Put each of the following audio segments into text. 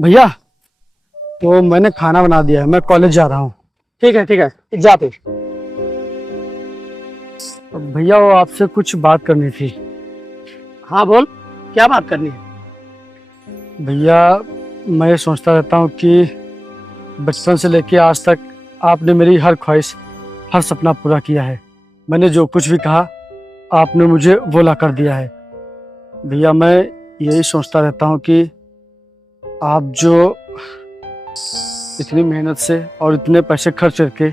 भैया, तो मैंने खाना बना दिया है, मैं कॉलेज जा रहा हूँ। ठीक है जा तू। भैया वो आपसे कुछ बात करनी थी। हाँ बोल, क्या बात करनी है? भैया मैं ये सोचता रहता हूँ कि बचपन से लेके आज तक आपने मेरी हर ख्वाहिश, हर सपना पूरा किया है। मैंने जो कुछ भी कहा आपने मुझे वो ला कर दिया है। भैया मैं यही सोचता रहता हूँ कि आप जो इतनी मेहनत से और इतने पैसे खर्च करके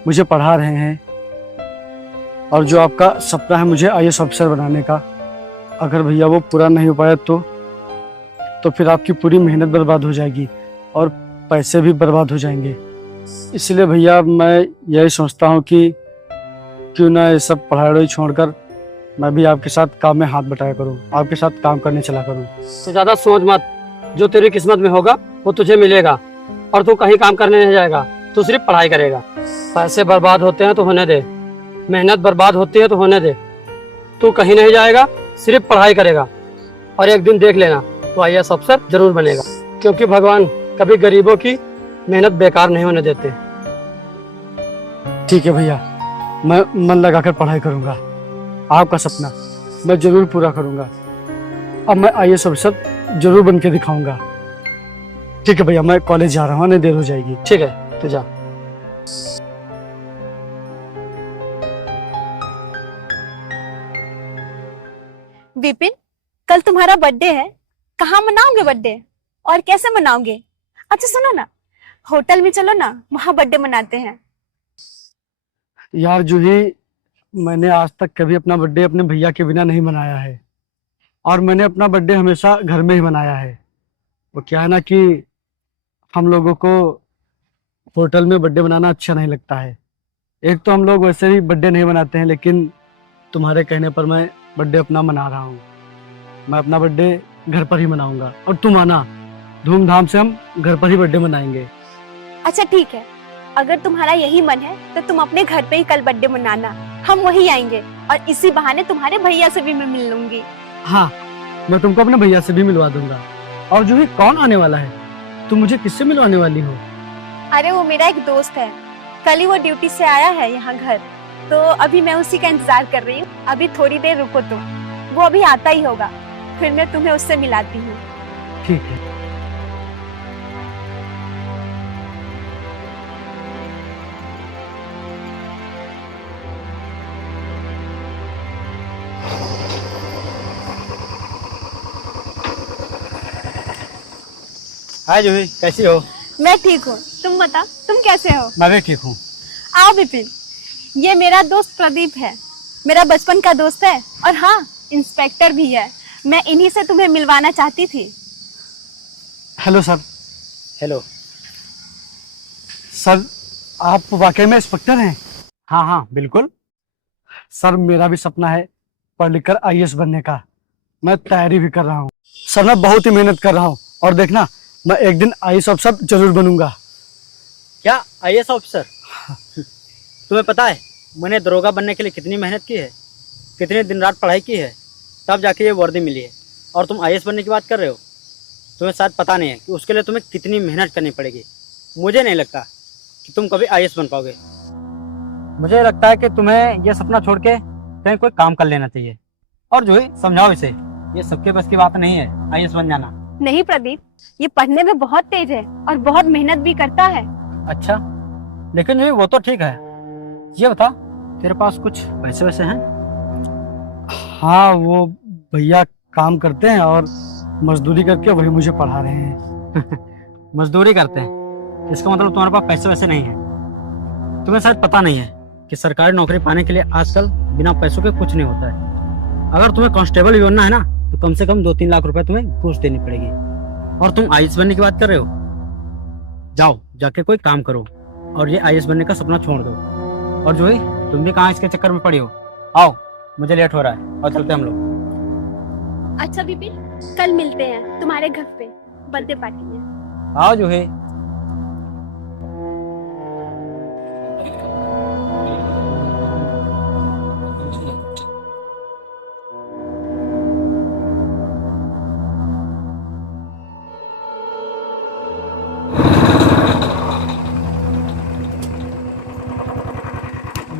मुझे पढ़ा रहे हैं और जो आपका सपना है मुझे आईएएस ऑफिसर बनाने का, अगर भैया वो पूरा नहीं हो पाया तो फिर आपकी पूरी मेहनत बर्बाद हो जाएगी और पैसे भी बर्बाद हो जाएंगे। इसलिए भैया मैं यही सोचता हूँ कि क्यों ना ये सब पढ़ाई छोड़कर मैं भी आपके साथ काम में हाथ बटाया करूँ, आपके साथ काम करने चला करूँ। तो ज्यादा सोच मत, जो तेरी किस्मत में होगा वो तुझे मिलेगा और तू कहीं काम करने नहीं जाएगा, तू सिर्फ पढ़ाई करेगा। पैसे बर्बाद होते हैं तो होने दे, मेहनत बर्बाद होती है तो होने दे। तू कहीं नहीं जाएगा, सिर्फ पढ़ाई करेगा और एक दिन देख लेना तो आईएएस अफसर जरूर बनेगा, क्योंकि भगवान कभी गरीबों की मेहनत बेकार नहीं होने देते। ठीक है भैया, मैं मन लगाकर पढ़ाई करूँगा, आपका सपना मैं जरूर पूरा करूँगा। अब मैं आईएएस ऑफिसर जरूर बन के दिखाऊंगा। ठीक है भैया, मैं कॉलेज जा रहा हूँ, नहीं देर हो जाएगी। ठीक है, तू जा। विपिन, कल तुम्हारा बर्थडे है, कहाँ मनाओगे बर्थडे और कैसे मनाओगे? अच्छा सुनो ना, होटल में चलो ना, वहां बर्थडे मनाते हैं। यार जूही, मैंने आज तक कभी अपना बर्थडे अपने भैया के बिना नहीं मनाया है और मैंने अपना बर्थडे हमेशा घर में ही मनाया है। वो क्या है ना कि हम लोगों को होटल में बर्थडे मनाना अच्छा नहीं लगता है। एक तो हम लोग वैसे भी बर्थडे नहीं मनाते हैं, लेकिन तुम्हारे कहने पर मैं बर्थडे अपना मना रहा हूँ। मैं अपना बर्थडे घर पर ही मनाऊंगा और तुम आना, धूमधाम से हम घर पर ही बर्थडे मनाएंगे। अच्छा ठीक है, अगर तुम्हारा यही मन है तो तुम अपने घर पे ही कल बर्थडे मनाना, हम वही आएंगे और इसी बहाने तुम्हारे भैया से भी मैं मिल लूंगी। हाँ, मैं तुमको अपने भैया से भी मिलवा दूंगा। और जूही, कौन आने वाला है? तुम मुझे किससे मिलवाने वाली हो? अरे वो मेरा एक दोस्त है, कल ही वो ड्यूटी से आया है यहाँ घर, तो अभी मैं उसी का इंतजार कर रही हूँ। अभी थोड़ी देर रुको तुम, वो अभी आता ही होगा, फिर मैं तुम्हें उससे मिलाती हूँ। ठीक है। हाय जूही, कैसी हो? मैं ठीक हूँ, तुम बताओ तुम कैसे हो? मैं भी ठीक हूँ। आओ विपिन, ये मेरा दोस्त प्रदीप है, मेरा बचपन का दोस्त है और हाँ इंस्पेक्टर भी है। मैं इन्हीं से तुम्हें मिलवाना चाहती थी। Hello sir. हेलो। सर, आप वाकई में इंस्पेक्टर हैं? हाँ हाँ बिल्कुल। सर, मेरा भी सपना है पढ़ लिख कर आईएएस बनने का। मैं तैयारी भी कर रहा हूँ सर, मैं बहुत ही मेहनत कर रहा हूँ और देखना मैं एक दिन आईएएस अफसर जरूर बनूंगा। क्या आईएएस ऑफिसर? तुम्हें पता है मैंने दरोगा बनने के लिए कितनी मेहनत की है, कितनी दिन रात पढ़ाई की है, तब जाके ये वर्दी मिली है। और तुम आईएएस बनने की बात कर रहे हो? तुम्हें शायद पता नहीं है कि उसके लिए तुम्हें कितनी मेहनत करनी पड़ेगी। मुझे नहीं लगता कि तुम कभी आईएएस बन पाओगे। मुझे लगता है कि तुम्हें ये सपना छोड़ के कहीं कोई काम कर लेना चाहिए। और जो ही समझाओ इसे, ये सबके बस की बात नहीं है आईएएस बन जाना। नहीं प्रदीप, ये पढ़ने में बहुत तेज है और बहुत मेहनत भी करता है। अच्छा, लेकिन जो वो तो ठीक है, ये बता तेरे पास कुछ पैसे वैसे हैं? हाँ, वो भैया काम करते हैं और मजदूरी करके वही मुझे पढ़ा रहे हैं। मजदूरी करते हैं, इसका मतलब तुम्हारे पास पैसे वैसे नहीं है। तुम्हें शायद पता नहीं है कि सरकारी नौकरी पाने के लिए आजकल बिना पैसों के कुछ नहीं होता है। अगर तुम्हें कांस्टेबल भी बनना है ना, तो कम से कम 2-3 लाख रुपए तुम्हें घूस देनी पड़ेगी। और तुम आईएएस बनने की बात कर रहे हो? जाओ जाके कोई काम करो और ये आईएएस बनने का सपना छोड़ दो। और जो है तुम भी कहाँ इसके चक्कर में पड़ी हो? आओ, मुझे लेट हो रहा है और चलते हम लोग। अच्छा विपिन, कल मिलते हैं तुम्हारे घर पे बर्थडे पार्टी में। आओ जो है।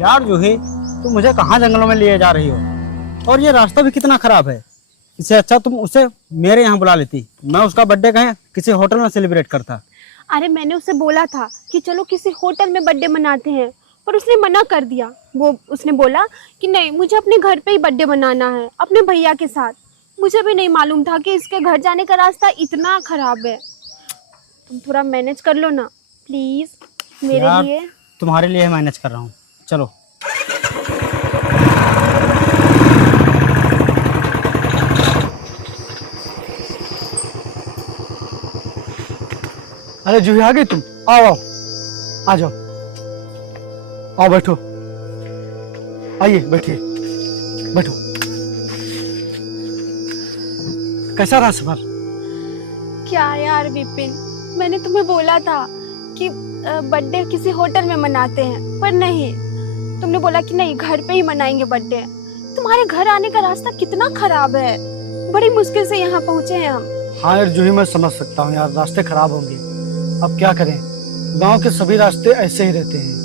यार जूही, तुम मुझे कहाँ जंगलों में लिए जा रही हो? और ये रास्ता भी कितना खराब है। इससे अच्छा तुम उसे मेरे यहाँ बुला लेती, मैं उसका बर्थडे कहीं किसी होटल में सेलिब्रेट करता। अरे मैंने उसे बोला था कि चलो किसी होटल में बर्थडे मनाते हैं, पर उसने मना कर दिया। उसने बोला कि नहीं, मुझे अपने घर पे ही बर्थडे मनाना है अपने भैया के साथ। मुझे भी नहीं मालूम था कि इसके घर जाने का रास्ता इतना खराब है। तुम थोड़ा मैनेज कर लो ना प्लीज मेरे यार, लिए। तुम्हारे लिए मैनेज कर रहा हूँ, चलो। अरे जूही आ गई तुम? आओ आओ, आ जाओ, आओ बैठो, आइए बैठिए, बैठो। कैसा रहा सफर? क्या यार विपिन, मैंने तुम्हें बोला था कि बर्थडे किसी होटल में मनाते हैं, पर नहीं, तुमने बोला कि नहीं घर पे ही मनाएंगे बर्थडे। तुम्हारे घर आने का रास्ता कितना खराब है, बड़ी मुश्किल से यहाँ पहुँचे हैं हम। हाँ यार जूही, मैं समझ सकता हूँ यार, रास्ते खराब होंगे, अब क्या करें, गांव के सभी रास्ते ऐसे ही रहते हैं।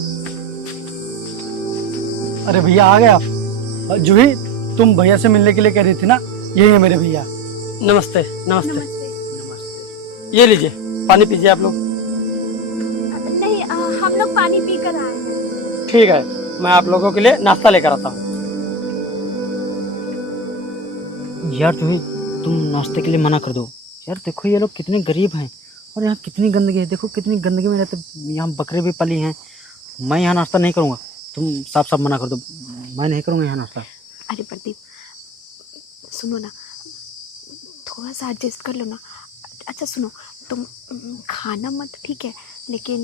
अरे भैया आ गए आप। जूही, तुम भैया से मिलने के लिए कह रही थी ना, यही है मेरे भैया। नमस्ते नमस्ते। नमस्ते। ये लीजिए पानी पीजिए आप लोग। नहीं, हम लोग पानी पी कर आए हैं। ठीक है, मैं आप लोगों के लिए नाश्ता लेकर आता हूँ। यार जूही, तुम नाश्ते के लिए मना कर दो। यार देखो ये लोग कितने गरीब हैं और यहाँ कितनी गंदगी है, देखो कितनी गंदगी में रहते। यहाँ बकरे भी पली हैं। मैं यहाँ नाश्ता नहीं करूँगा, तुम साफ साफ मना कर दो, मैं नहीं करूँगा यहाँ नाश्ता। अरे प्रदीप सुनो ना, थोड़ा सा एडजस्ट कर लो ना। अच्छा सुनो, तुम खाना मत, ठीक है, लेकिन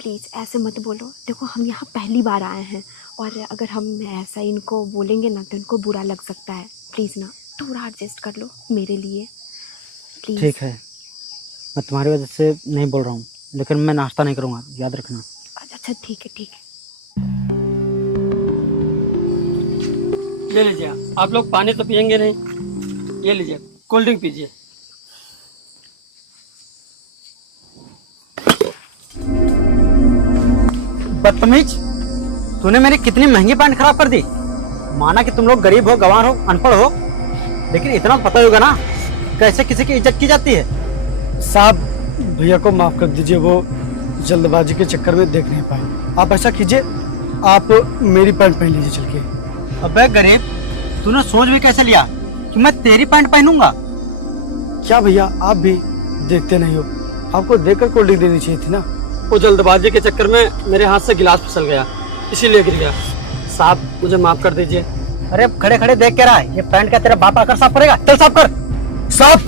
प्लीज़ ऐसे मत बोलो। देखो हम यहाँ पहली बार आए हैं और अगर हम ऐसा इनको बोलेंगे ना तो इनको बुरा लग सकता है। प्लीज़ ना थोड़ा एडजस्ट कर लो मेरे लिए प्लीज़। ठीक है, मैं तुम्हारी वजह से नहीं बोल रहा हूँ, लेकिन मैं नाश्ता नहीं करूँगा, याद रखना। अच्छा ठीक है ठीक है। ले लीजिए, आप लोग पानी तो पियेंगे नहीं, ये लीजिए कोल्ड ड्रिंक पीजिए। बदतमीज, तूने मेरी कितनी महंगी पैंट खराब कर दी। माना कि तुम लोग गरीब हो, गंवार हो, अनपढ़ हो, लेकिन इतना पता होगा ना कैसे किसी की इज्जत की जाती है। साहब भैया को माफ कर दीजिए, वो जल्दबाजी के चक्कर में देख नहीं पाए। आप ऐसा कीजिए, आप मेरी पैंट पहन लीजिए चल के। अबे गरीब, तूने सोच भी कैसे लिया कि मैं तेरी पैंट पहनूंगा? क्या भैया आप भी देखते नहीं हो, आपको देखकर कोल्ड ड्रिंक देनी चाहिए थी ना। वो जल्दबाजी के चक्कर में मेरे हाथ से गिलास फिसल गया, इसीलिए गिर गया। साहब मुझे माफ कर दीजिए। अरे खड़े खड़े देख क्या रहा है? ये पैंट क्या तेरा बाप आकर साफ करेगा? चल साफ कर। साहब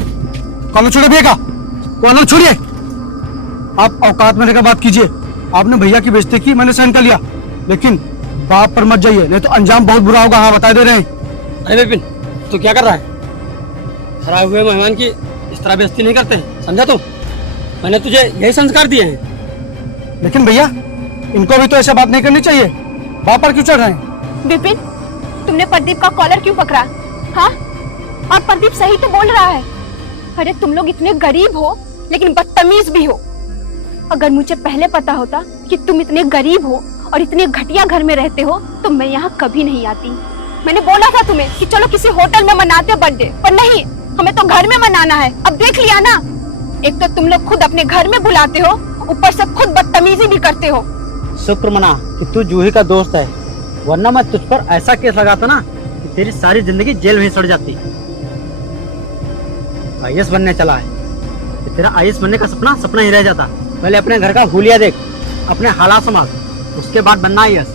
कॉलर छोड़िए भैया का, कॉलर छोड़िए। आप औकात में रहकर बात कीजिए। आपने भैया की बेइज्जती की, मैंने सहन कर लिया, लेकिन बाप पर मत जाइए, नहीं तो अंजाम बहुत बुरा होगा। हाँ बता दे रहे हैं। अरे विपिन, तू क्या कर रहा है? खराब हुए मेहमान की इस तरह बेइज्जती नहीं करते, समझा तू? मैंने तुझे यही संस्कार दिए हैं। लेकिन भैया इनको भी तो ऐसा बात नहीं करनी चाहिए, बाप पर क्यों चढ़ रहे हैं? विपिन, तुमने प्रदीप का कॉलर क्यों पकड़ा? हाँ, और प्रदीप सही तो बोल रहा है। अरे तुम लोग इतने गरीब हो लेकिन बदतमीज भी हो। अगर मुझे पहले पता होता कि तुम इतने गरीब हो और इतने घटिया घर में रहते हो तो मैं यहाँ कभी नहीं आती। मैंने बोला था तुम्हें कि चलो किसी होटल में मनाते बर्थडे, पर नहीं, हमें तो घर में मनाना है। अब देख लिया ना, एक तो तुम लोग खुद अपने घर में बुलाते हो, ऊपर से खुद बदतमीजी भी करते हो। शुक्र मना कि तू जूही का दोस्त है, वरना मैं तुझ पर ऐसा केस लगाता ना कि तेरी सारी जिंदगी जेल में सड़ जाती। आईएएस बनने चला है कि तेरा आईएएस बनने का सपना सपना ही रह जाता। पहले अपने घर का हुलिया देख, अपने हालात संभाल, उसके बाद बनना आईएएस।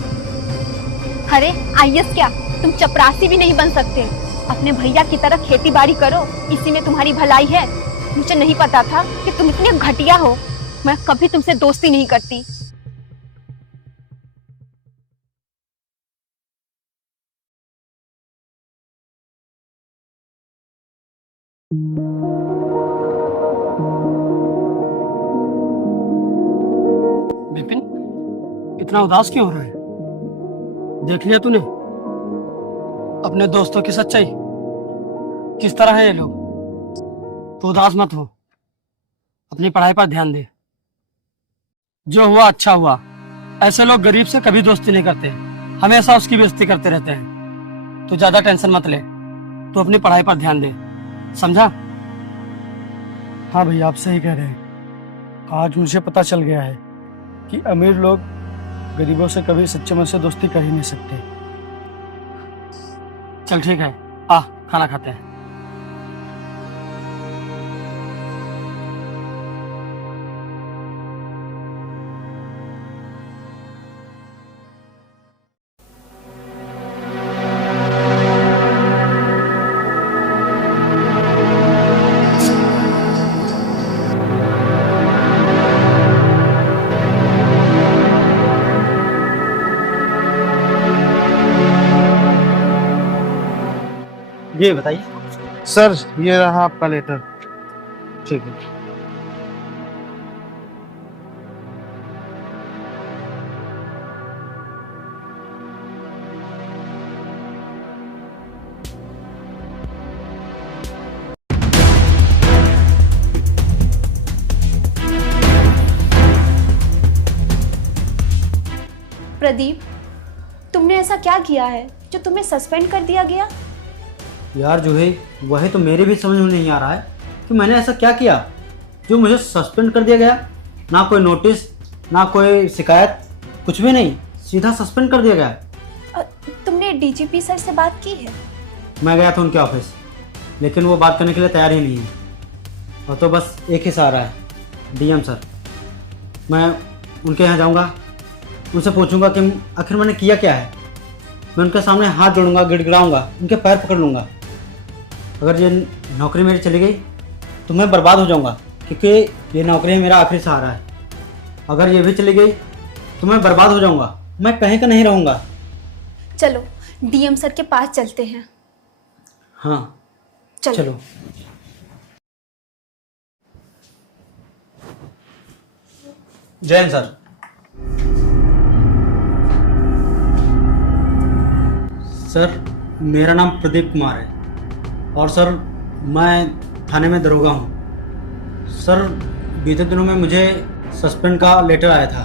अरे आईएएस क्या, तुम चपरासी भी नहीं बन सकते। अपने भैया की तरह खेती बाड़ी करो, इसी में तुम्हारी भलाई है। मुझे नहीं पता था कि तुम इतने घटिया हो, मैं कभी तुमसे दोस्ती नहीं करती। विपिन, इतना उदास क्यों हो रहा है? देख लिया तूने अपने दोस्तों की सच्चाई, किस तरह है ये लोग। तो उदास मत हो, अपनी पढ़ाई पर ध्यान दे। जो हुआ अच्छा हुआ, ऐसे लोग गरीब से कभी दोस्ती नहीं करते, हमेशा उसकी बेइज्जती करते रहते हैं। तू ज्यादा टेंशन मत ले, तू अपनी पढ़ाई पर ध्यान दे, समझा? हाँ भैया, आप सही कह रहे हैं। आज मुझे पता चल गया है कि अमीर लोग गरीबों से कभी सच्चे मन से दोस्ती कर ही नहीं सकते। चल ठीक है, आ खाना खाते हैं। ये बताइए। सर ये रहा आपका लेटर। ठीक है। प्रदीप, तुमने ऐसा क्या किया है जो तुम्हें सस्पेंड कर दिया गया? यार जो है वही तो मेरे भी समझ में नहीं आ रहा है कि मैंने ऐसा क्या किया जो मुझे सस्पेंड कर दिया गया। ना कोई नोटिस, ना कोई शिकायत, कुछ भी नहीं, सीधा सस्पेंड कर दिया गया। तुमने डीजीपी सर से बात की है? मैं गया था उनके ऑफिस, लेकिन वो बात करने के लिए तैयार ही नहीं है। और तो बस एक ही सहारा है, डीएम सर। मैं उनके यहाँ जाऊँगा, उनसे पूछूंगा कि आखिर मैंने किया क्या है। मैं उनके सामने हाथ जोड़ूंगा, गिड़गिड़ाऊंगा, उनके पैर पकड़ लूँगा। अगर ये नौकरी मेरी चली गई तो मैं बर्बाद हो जाऊंगा, क्योंकि ये नौकरी मेरा आखिरी सहारा है। अगर ये भी चली गई तो मैं बर्बाद हो जाऊंगा, मैं कहीं का नहीं रहूँगा। चलो डीएम सर के पास चलते हैं। हाँ चलो। जैन सर। सर मेरा नाम प्रदीप कुमार है और सर मैं थाने में दरोगा हूँ। सर बीते दिनों में मुझे सस्पेंड का लेटर आया था।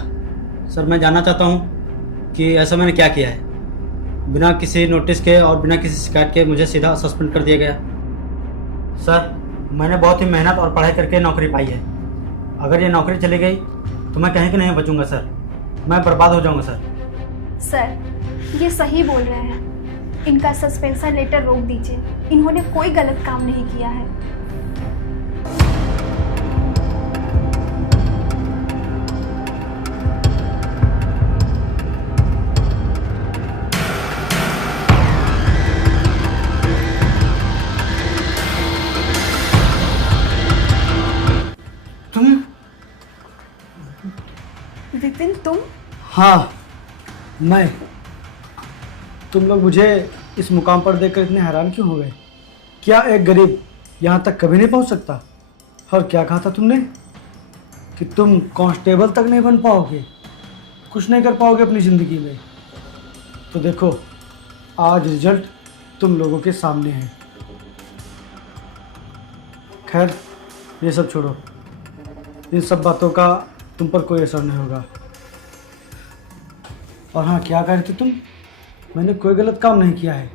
सर मैं जानना चाहता हूँ कि ऐसा मैंने क्या किया है। बिना किसी नोटिस के और बिना किसी शिकायत के मुझे सीधा सस्पेंड कर दिया गया। सर मैंने बहुत ही मेहनत और पढ़ाई करके नौकरी पाई है। अगर ये नौकरी चली गई तो मैं कहीं के नहीं बचूंगा सर, मैं बर्बाद हो जाऊंगा सर। सर ये सही बोल रहे हैं, इनका सस्पेंशन लेटर रोक दीजिए। इन्होंने कोई गलत काम नहीं किया है। तुम? विपिन तुम? हाँ मैं। तुम लोग मुझे इस मुकाम पर देखकर इतने हैरान क्यों हो गए? क्या एक गरीब यहाँ तक कभी नहीं पहुँच सकता? और क्या कहा था तुमने कि तुम कांस्टेबल तक नहीं बन पाओगे, कुछ नहीं कर पाओगे अपनी ज़िंदगी में? तो देखो आज रिजल्ट तुम लोगों के सामने है। खैर ये सब छोड़ो, इन सब बातों का तुम पर कोई असर नहीं होगा। और हाँ, क्या कह रहे थे तुम? मैंने कोई गलत काम नहीं किया है,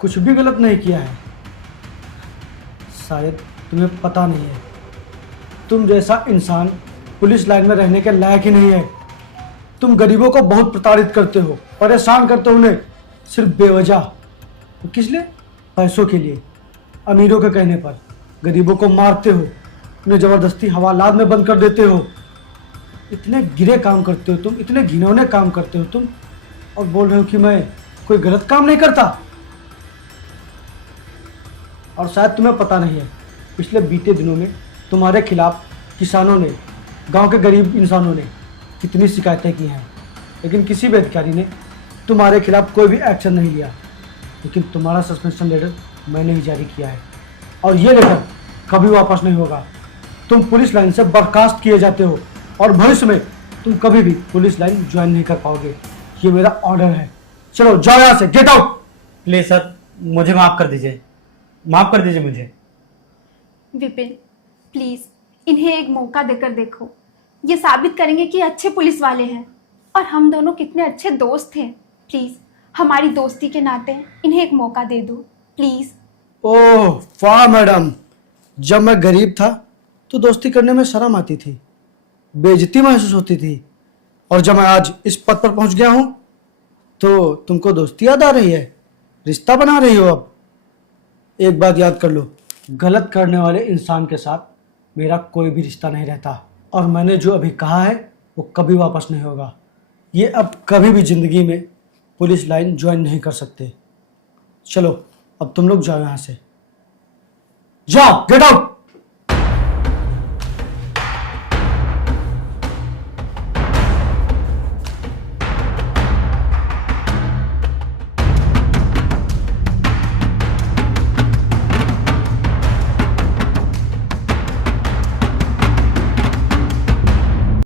कुछ भी गलत नहीं किया है। शायद तुम्हें पता नहीं है, तुम जैसा इंसान पुलिस लाइन में रहने के लायक ही नहीं है। तुम गरीबों को बहुत प्रताड़ित करते हो, परेशान करते हो उन्हें, सिर्फ बेवजह। तो किस लिए? पैसों के लिए। अमीरों के कहने पर गरीबों को मारते हो, उन्हें ज़बरदस्ती हवालात में बंद कर देते हो। इतने गिरे काम करते हो तुम, इतने घिनौने काम करते हो तुम, और बोल रहे हो कि मैं कोई गलत काम नहीं करता। और शायद तुम्हें पता नहीं है, पिछले बीते दिनों में तुम्हारे खिलाफ किसानों ने, गांव के गरीब इंसानों ने कितनी शिकायतें की हैं, लेकिन किसी भी अधिकारी ने तुम्हारे खिलाफ कोई भी एक्शन नहीं लिया। लेकिन तुम्हारा सस्पेंशन लेटर मैंने ही जारी किया है, और ये लेटर कभी वापस नहीं होगा। तुम पुलिस लाइन से बर्खास्त किए जाते हो, और भविष्य में तुम कभी भी पुलिस लाइन ज्वाइन नहीं कर पाओगे। ये मेरा ऑर्डर है। चलो जाओ यहाँ से, गेट आउट। प्लीज सर मुझे माफ कर दीजिए, माफ कर दीजिए मुझे। विपिन प्लीज इन्हें एक मौका देकर देखो, ये साबित करेंगे कि अच्छे पुलिस वाले हैं, और हम दोनों कितने अच्छे दोस्त हैं। प्लीज़ हमारी दोस्ती के नाते इन्हें एक मौका दे दो प्लीज़। ओह वाह मैडम, जब मैं गरीब था तो दोस्ती करने में शर्म आती थी, बेइज्जती महसूस होती थी, और जब मैं आज इस पद पर पहुंच गया हूं तो तुमको दोस्ती याद आ रही है, रिश्ता बना रही हो। अब एक बात याद कर लो, गलत करने वाले इंसान के साथ मेरा कोई भी रिश्ता नहीं रहता, और मैंने जो अभी कहा है वो कभी वापस नहीं होगा। ये अब कभी भी जिंदगी में पुलिस लाइन ज्वाइन नहीं कर सकते। चलो अब तुम लोग जाओ यहाँ से, जाओ, गेट आउट।